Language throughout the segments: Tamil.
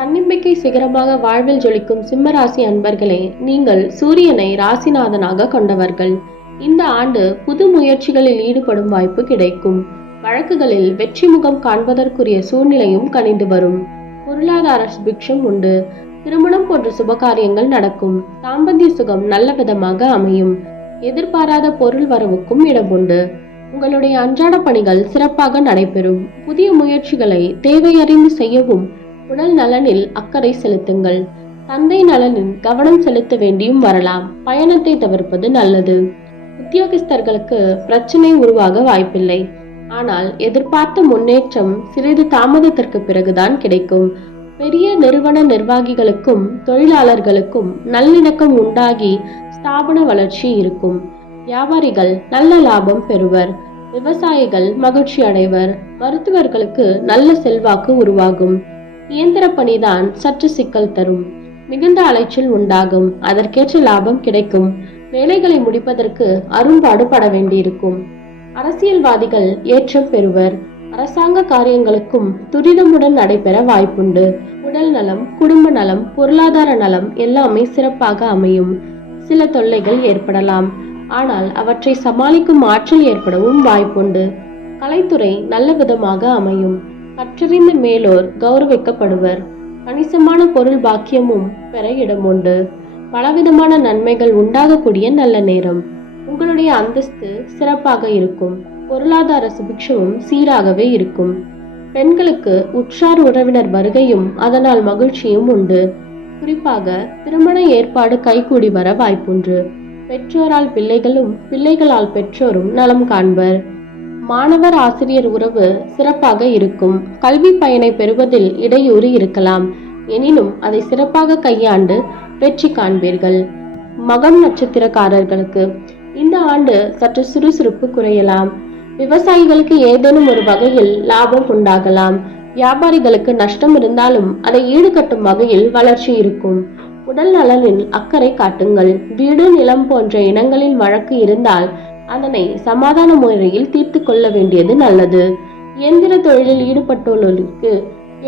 தன்னம்பிக்கை சிகரமாக வாழ்வில் ஜொலிக்கும் சிம்மராசி அன்பர்களே, நீங்கள் சூரியனை ராசிநாதனாக கொண்டவர்கள். இந்த ஆண்டு புது முயற்சிகளில் ஈடுபடும் வாய்ப்பு கிடைக்கும். வழக்குகளில் வெற்றி முகம் காண்பதற்குரிய சூழ்நிலையும் கனிந்து வரும். பொருளாதார சுபிக்ஷம் உண்டு. திருமணம் போன்ற சுபகாரியங்கள் நடக்கும். தாம்பத்திய சுகம் நல்ல விதமாக அமையும். எதிர்பாராத பொருள் வரவுக்கும் இடம் உண்டு. உங்களுடைய அன்றாட பணிகள் சிறப்பாக நடைபெறும். புதிய முயற்சிகளை தேவையறிந்து செய்யவும் உடல் நலனில் அக்கறை செலுத்துங்கள். தந்தை நலனில் கவனம் செலுத்த வேண்டியும் வரலாம். பயணத்தை தவிர்ப்பது நல்லது. உத்தியோகஸ்தர்களுக்கு பிரச்சனை உருவாக வாய்ப்பில்லை. ஆனால் எதிர்பார்த்த முன்னேற்றம் சிறிது தாமதத்திற்கு பிறகுதான் கிடைக்கும். பெரிய நிறுவன நிர்வாகிகளுக்கும் தொழிலாளர்களுக்கும் நல்லிணக்கம் உண்டாகி ஸ்தாபன வளர்ச்சி இருக்கும். வியாபாரிகள் நல்ல லாபம் பெறுவர். விவசாயிகள் மகிழ்ச்சி அடைவர். மருத்துவர்களுக்கு நல்ல செல்வாக்கு உருவாகும். இயந்திர பணிதான் சற்று சிக்கல் தரும். மிகுந்த அலைச்சல் உண்டாகும். அதற்கேற்ற லாபம் கிடைக்கும். வேலைகளை முடிப்பதற்கு அரும்பாடு பட வேண்டியிருக்கும். அரசியல்வாதிகள் ஏற்றம் பெறுவர். அரசாங்க காரியங்களுக்கும் துரிதமுடன் நடைபெற வாய்ப்புண்டு. உடல் நலம், குடும்ப நலம், பொருளாதார நலம் எல்லாமே சிறப்பாக அமையும். சில தொல்லைகள் ஏற்படலாம். ஆனால் அவற்றை சமாளிக்கும் ஆற்றல் ஏற்படவும் வாய்ப்புண்டு. கலைத்துறை நல்ல விதமாக அமையும். கற்றறிந்த மேலோர் கௌரவிக்கப்படுவர். கணிசமான பொருள் பாக்கியமும் பெற இடம் உண்டு. பலவிதமான நன்மைகள் உண்டாகக்கூடிய நல்ல நேரம். உங்களுடைய அந்தஸ்து சிறப்பாக இருக்கும். பொருளாதார சுபிக்ஷமும் சீராகவே இருக்கும். பெண்களுக்கு உற்றார் உறவினர் வருகையும் அதனால் மகிழ்ச்சியும் உண்டு. குறிப்பாக திருமண ஏற்பாடு கைகூடி வர வாய்ப்புண்டு. பெற்றோரால் பிள்ளைகளும் பிள்ளைகளால் பெற்றோரும் நலம் காண்பர். மாணவர் ஆசிரியர் உறவு சிறப்பாக இருக்கும். கல்வி பயனை பெறுவதில் இடையூறு இருக்கலாம். எனினும் அதை சிறப்பாக கையாண்டு வெற்றி காண்பீர்கள். மகம் நட்சத்திரக்காரர்களுக்கு இந்த ஆண்டு சற்று சுறுசுறுப்பு குறையலாம். விவசாயிகளுக்கு ஏதேனும் ஒரு வகையில் லாபம் உண்டாகலாம். வியாபாரிகளுக்கு நஷ்டம் இருந்தாலும் அதை ஈடுகட்டும் வகையில் வளர்ச்சி இருக்கும். உடல் நலனில் அக்கறை காட்டுங்கள். வீடு, நிலம் போன்ற இனங்களில் வழக்கு இருந்தால் அதனை சமாதான முறையில் தீர்த்து கொள்ள வேண்டியது நல்லது. இயந்திர தொழிலில் ஈடுபட்டுள்ளவர்களுக்கு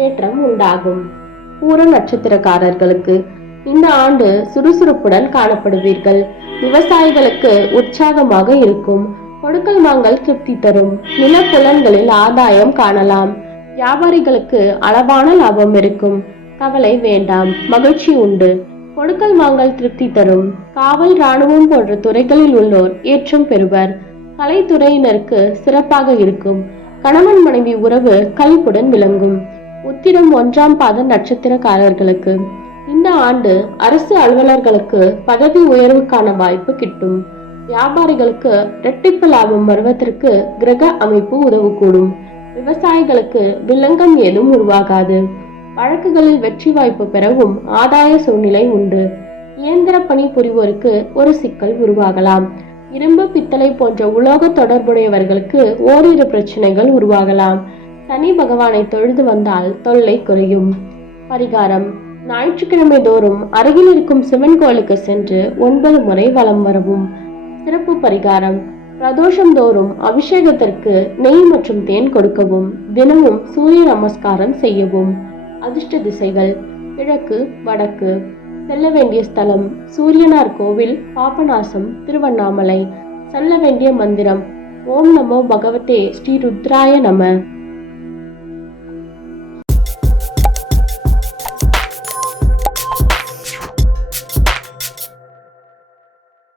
ஏற்றம் உண்டாகும். பூர நட்சத்திரக்காரர்களுக்கு இந்த ஆண்டு சுறுசுறுப்புடன் காணப்படுவீர்கள். விவசாயிகளுக்கு உற்சாகமாக இருக்கும். கொடுக்கல் வாங்கல் திருப்தி தரும். நிலப்புலன்களில் ஆதாயம் காணலாம். வியாபாரிகளுக்கு அளவான லாபம் இருக்கும். கவலை வேண்டாம், மகிழ்ச்சி உண்டு. கொடுக்கல் வாங்கல் திருப்தி தரும். காவல், இராணுவம் போன்ற துறைகளில் உள்ளோர் ஏற்றம் பெறுவர். கலைத்துறையினருக்கு சிறப்பாக இருக்கும். கணவன் மனைவி உறவு களிப்புடன் விளங்கும். உத்திரம் 1ஆம் பாத நட்சத்திரக்காரர்களுக்கு இந்த ஆண்டு அரசு அலுவலர்களுக்கு பதவி உயர்வுக்கான வாய்ப்பு கிட்டும். வியாபாரிகளுக்கு இரட்டிப்பு லாபம் வருவதற்கு கிரக அமைப்பு உதவக்கூடும். விவசாயிகளுக்கு வில்லங்கம் ஏதும் உருவாகாது. வழக்குகளில் வெற்றி வாய்ப்பு பெறவும் ஆதாய சூழ்நிலை உண்டு. இயந்திர பணி புரிவோருக்கு ஒரு சிக்கல் உருவாகலாம். இரும்பு, பித்தளை போன்ற உலோக தொடர்புடையவர்களுக்கு ஓரிரு பிரச்சனைகள் உருவாகலாம். சனி பகவானை தொழுது வந்தால் தொல்லை குறையும். பரிகாரம்: ஞாயிற்றுக்கிழமை தோறும் அருகில் இருக்கும் சிவன் கோயிலுக்கு சென்று 9 முறை வலம் வரவும். சிறப்பு பரிகாரம்: பிரதோஷம் தோறும் அபிஷேகத்திற்கு நெய் மற்றும் தேன் கொடுக்கவும். தினமும் சூரிய நமஸ்காரம் செய்யவும். அதிர்ஷ்ட திசைகள்: கிழக்கு, வடக்கு. செல்ல வேண்டிய ஸ்தலம்: சூரியனார் கோவில், பாபநாசம், திருவண்ணாமலை. செல்ல வேண்டிய மந்திரம்: ஓம் நமோ பகவதே ஸ்ரீ ருத்ராய நம.